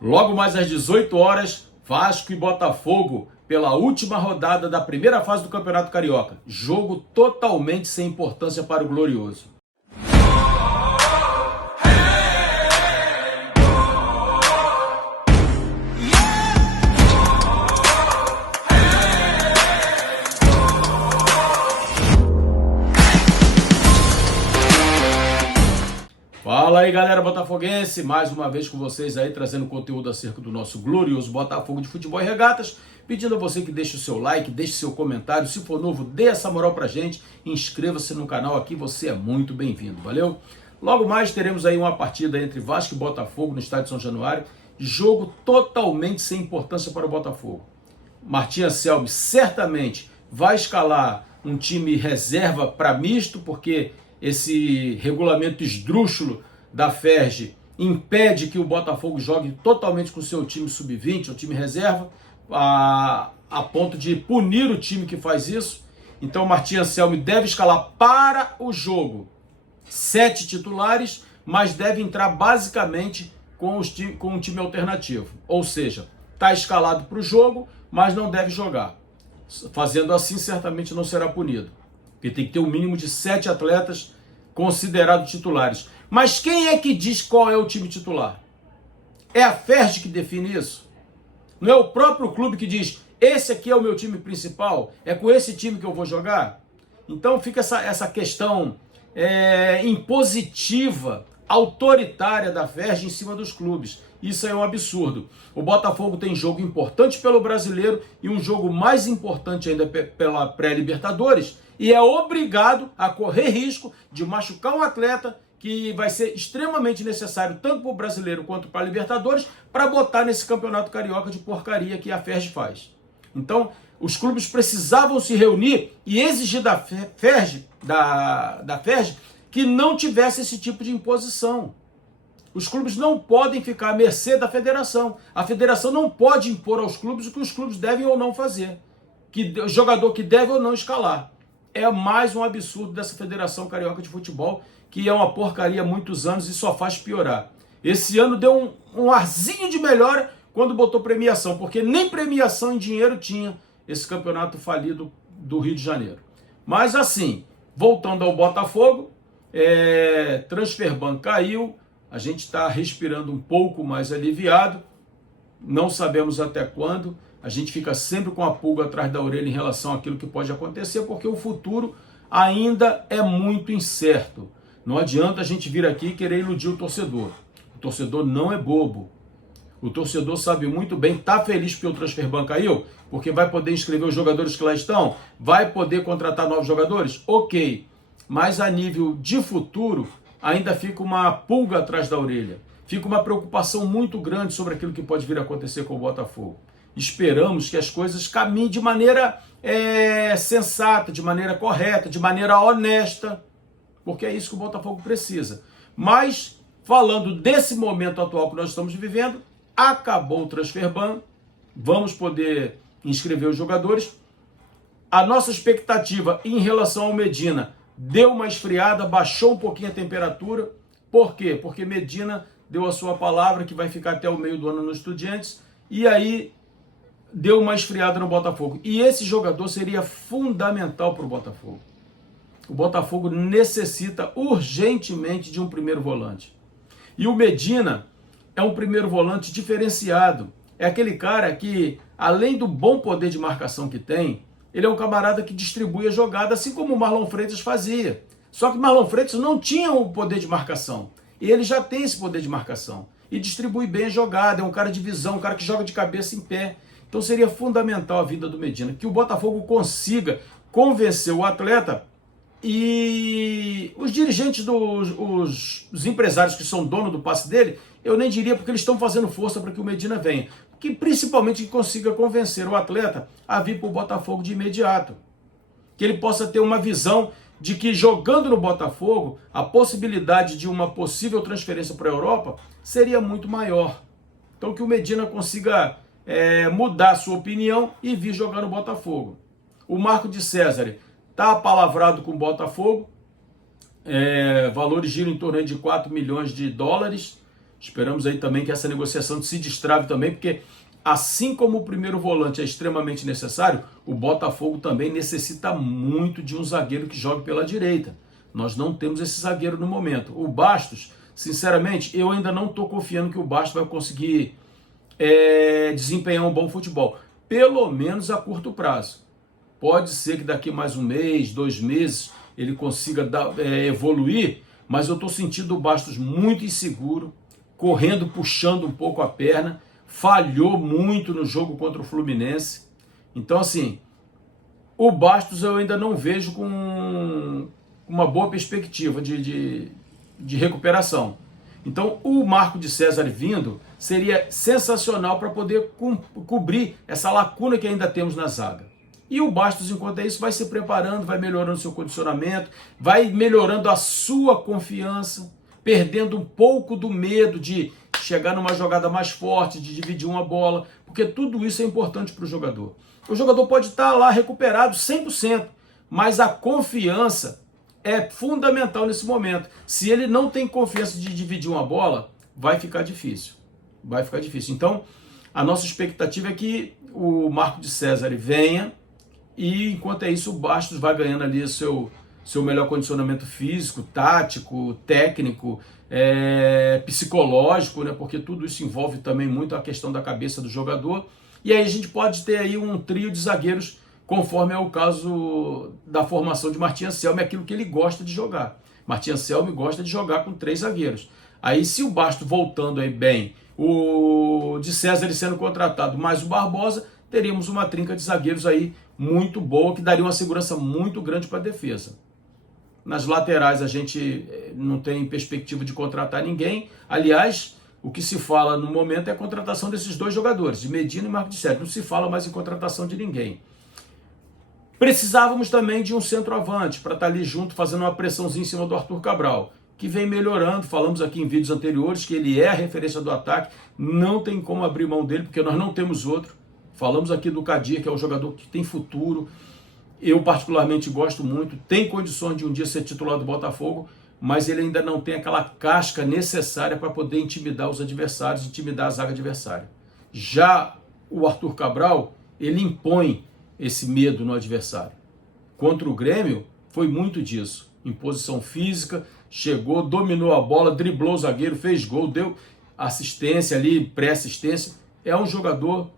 Logo mais às 18 horas, Vasco e Botafogo, pela última rodada da primeira fase do Campeonato Carioca. Jogo totalmente sem importância para o Glorioso. Fala aí, galera botafoguense, mais uma vez com vocês aí, trazendo conteúdo acerca do nosso glorioso Botafogo de Futebol e Regatas, pedindo a você que deixe o seu like, deixe seu comentário, se for novo, dê essa moral pra gente, inscreva-se no canal aqui, você é muito bem-vindo, valeu? Logo mais teremos aí uma partida entre Vasco e Botafogo no estádio São Januário, jogo totalmente sem importância para o Botafogo. Martim Anselmi certamente vai escalar um time reserva para misto, porque esse regulamento esdrúxulo da FERJ impede que o Botafogo jogue totalmente com o seu time sub-20, o time reserva, a ponto de punir o time que faz isso. Então o Martim Anselmi deve escalar para o jogo 7 titulares, mas deve entrar basicamente com um time alternativo. Ou seja, está escalado para o jogo, mas não deve jogar. Fazendo assim, certamente não será punido. Porque tem que ter um mínimo de 7 atletas considerados titulares. Mas quem é que diz qual é o time titular? É a FERJ que define isso? Não é o próprio clube que diz, esse aqui é o meu time principal, é com esse time que eu vou jogar? Então fica essa questão impositiva, autoritária da FERJ em cima dos clubes. Isso é um absurdo. O Botafogo tem jogo importante pelo Brasileiro e um jogo mais importante ainda pela pré-Libertadores, e é obrigado a correr risco de machucar um atleta que vai ser extremamente necessário tanto para o Brasileiro quanto para a Libertadores para botar nesse campeonato carioca de porcaria que a FERJ faz. Então, os clubes precisavam se reunir e exigir da FERJ que não tivesse esse tipo de imposição. Os clubes não podem ficar à mercê da federação. A federação não pode impor aos clubes o que os clubes devem ou não fazer. O jogador que deve ou não escalar. É mais um absurdo dessa Federação Carioca de Futebol, que é uma porcaria há muitos anos e só faz piorar. Esse ano deu um arzinho de melhora quando botou premiação, porque nem premiação em dinheiro tinha esse campeonato falido do Rio de Janeiro. Mas assim, voltando ao Botafogo, Transferban caiu, a gente está respirando um pouco mais aliviado, não sabemos até quando. A gente fica sempre com a pulga atrás da orelha em relação àquilo que pode acontecer, porque o futuro ainda é muito incerto. Não adianta a gente vir aqui e querer iludir o torcedor. O torcedor não é bobo. O torcedor sabe muito bem, está feliz porque o Transferban caiu, porque vai poder inscrever os jogadores que lá estão, vai poder contratar novos jogadores? Ok, mas a nível de futuro ainda fica uma pulga atrás da orelha. Fica uma preocupação muito grande sobre aquilo que pode vir a acontecer com o Botafogo. Esperamos que as coisas caminhem de maneira sensata, de maneira correta, de maneira honesta, porque é isso que o Botafogo precisa. Mas, falando desse momento atual que nós estamos vivendo, acabou o Transferban, vamos poder inscrever os jogadores. A nossa expectativa em relação ao Medina deu uma esfriada, baixou um pouquinho a temperatura. Por quê? Porque Medina deu a sua palavra que vai ficar até o meio do ano no Estudiantes, e aí deu uma esfriada no Botafogo. E esse jogador seria fundamental para o Botafogo. O Botafogo necessita urgentemente de um primeiro volante. E o Medina é um primeiro volante diferenciado. É aquele cara que, além do bom poder de marcação que tem, ele é um camarada que distribui a jogada, assim como o Marlon Freitas fazia. Só que o Marlon Freitas não tinha o poder de marcação. E ele já tem esse poder de marcação. E distribui bem a jogada, é um cara de visão, um cara que joga de cabeça em pé. Então seria fundamental a vida do Medina, que o Botafogo consiga convencer o atleta e os dirigentes, os empresários que são dono do passe dele, eu nem diria porque eles estão fazendo força para que o Medina venha, que principalmente que consiga convencer o atleta a vir para o Botafogo de imediato, que ele possa ter uma visão de que jogando no Botafogo, a possibilidade de uma possível transferência para a Europa seria muito maior. Então que o Medina consiga mudar sua opinião e vir jogar no Botafogo. O Marco de César está apalavrado com o Botafogo, valores giram em torno de 4 milhões de dólares, Esperamos aí também que essa negociação se destrave também, porque assim como o primeiro volante é extremamente necessário, o Botafogo também necessita muito de um zagueiro que jogue pela direita. Nós não temos esse zagueiro no momento. O Bastos, sinceramente, eu ainda não estou confiando que o Bastos vai conseguir desempenhar um bom futebol, pelo menos a curto prazo. Pode ser que daqui mais um mês, 2 meses, ele consiga evoluir, mas eu estou sentindo o Bastos muito inseguro, correndo, puxando um pouco a perna, falhou muito no jogo contra o Fluminense. Então, assim, o Bastos eu ainda não vejo com uma boa perspectiva de recuperação. Então, o Marco de César vindo seria sensacional para poder cobrir essa lacuna que ainda temos na zaga. E o Bastos, enquanto é isso, vai se preparando, vai melhorando seu condicionamento, vai melhorando a sua confiança, perdendo um pouco do medo de chegar numa jogada mais forte, de dividir uma bola, porque tudo isso é importante para o jogador. O jogador pode estar lá recuperado 100%, mas a confiança é fundamental nesse momento. Se ele não tem confiança de dividir uma bola, vai ficar difícil. Vai ficar difícil. Então, a nossa expectativa é que o Marco de César venha e, enquanto é isso, o Bastos vai ganhando ali seu melhor condicionamento físico, tático, técnico, psicológico, né? Porque tudo isso envolve também muito a questão da cabeça do jogador. E aí a gente pode ter aí um trio de zagueiros, conforme é o caso da formação de Martim Anselmi, aquilo que ele gosta de jogar. Martim Anselmi gosta de jogar com 3 zagueiros. Aí, se o Bastos voltando aí bem, o de César sendo contratado, mais o Barbosa, teríamos uma trinca de zagueiros aí muito boa, que daria uma segurança muito grande para a defesa. Nas laterais a gente não tem perspectiva de contratar ninguém. Aliás, o que se fala no momento é a contratação desses 2 jogadores, de Medina e Marco de César. Não se fala mais em contratação de ninguém. Precisávamos também de um centroavante para estar ali junto, fazendo uma pressãozinha em cima do Arthur Cabral, que vem melhorando. Falamos aqui em vídeos anteriores que ele é a referência do ataque, não tem como abrir mão dele, porque nós não temos outro. Falamos aqui do Kadir, que é um jogador que tem futuro, eu particularmente gosto muito, tem condições de um dia ser titular do Botafogo, mas ele ainda não tem aquela casca necessária para poder intimidar os adversários, intimidar a zaga adversária. Já o Arthur Cabral, ele impõe esse medo no adversário. Contra o Grêmio, foi muito disso. Imposição física, chegou, dominou a bola, driblou o zagueiro, fez gol, deu assistência ali, pré-assistência. É um jogador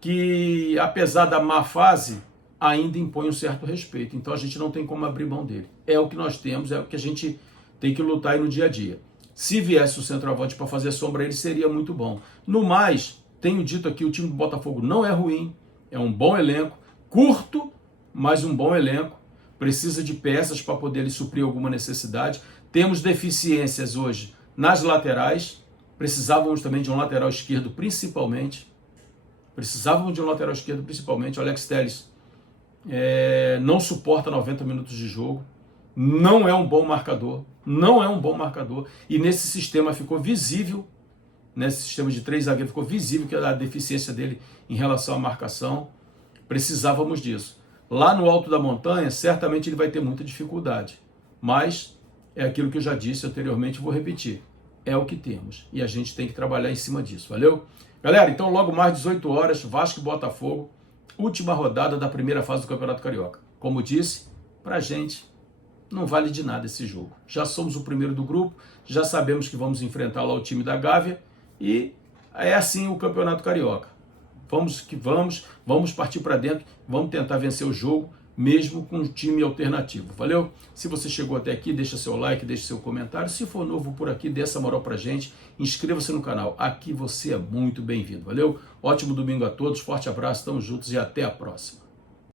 que, apesar da má fase, ainda impõe um certo respeito. Então a gente não tem como abrir mão dele. É o que nós temos, é o que a gente tem que lutar aí no dia a dia. Se viesse o centroavante para fazer sombra, ele seria muito bom. No mais, tenho dito aqui, o time do Botafogo não é ruim, é um bom elenco, curto, mas um bom elenco. Precisa de peças para poder suprir alguma necessidade. Temos deficiências hoje nas laterais. Precisávamos também de um lateral esquerdo, principalmente. O Alex Telles não suporta 90 minutos de jogo. Não é um bom marcador. E nesse sistema ficou visível, nesse sistema de 3 zagueiros, ficou visível que a deficiência dele em relação à marcação. Precisávamos disso. Lá no alto da montanha, certamente ele vai ter muita dificuldade. Mas é aquilo que eu já disse anteriormente, vou repetir. É o que temos. E a gente tem que trabalhar em cima disso. Valeu? Galera, então logo mais 18 horas, Vasco e Botafogo, última rodada da primeira fase do Campeonato Carioca. Como disse, pra gente não vale de nada esse jogo. Já somos o primeiro do grupo, já sabemos que vamos enfrentar lá o time da Gávea e é assim o Campeonato Carioca. Vamos partir para dentro, vamos tentar vencer o jogo, mesmo com um time alternativo. Valeu? Se você chegou até aqui, deixa seu like, deixa seu comentário. Se for novo por aqui, dê essa moral pra gente. Inscreva-se no canal. Aqui você é muito bem-vindo. Valeu? Ótimo domingo a todos, forte abraço, estamos juntos e até a próxima.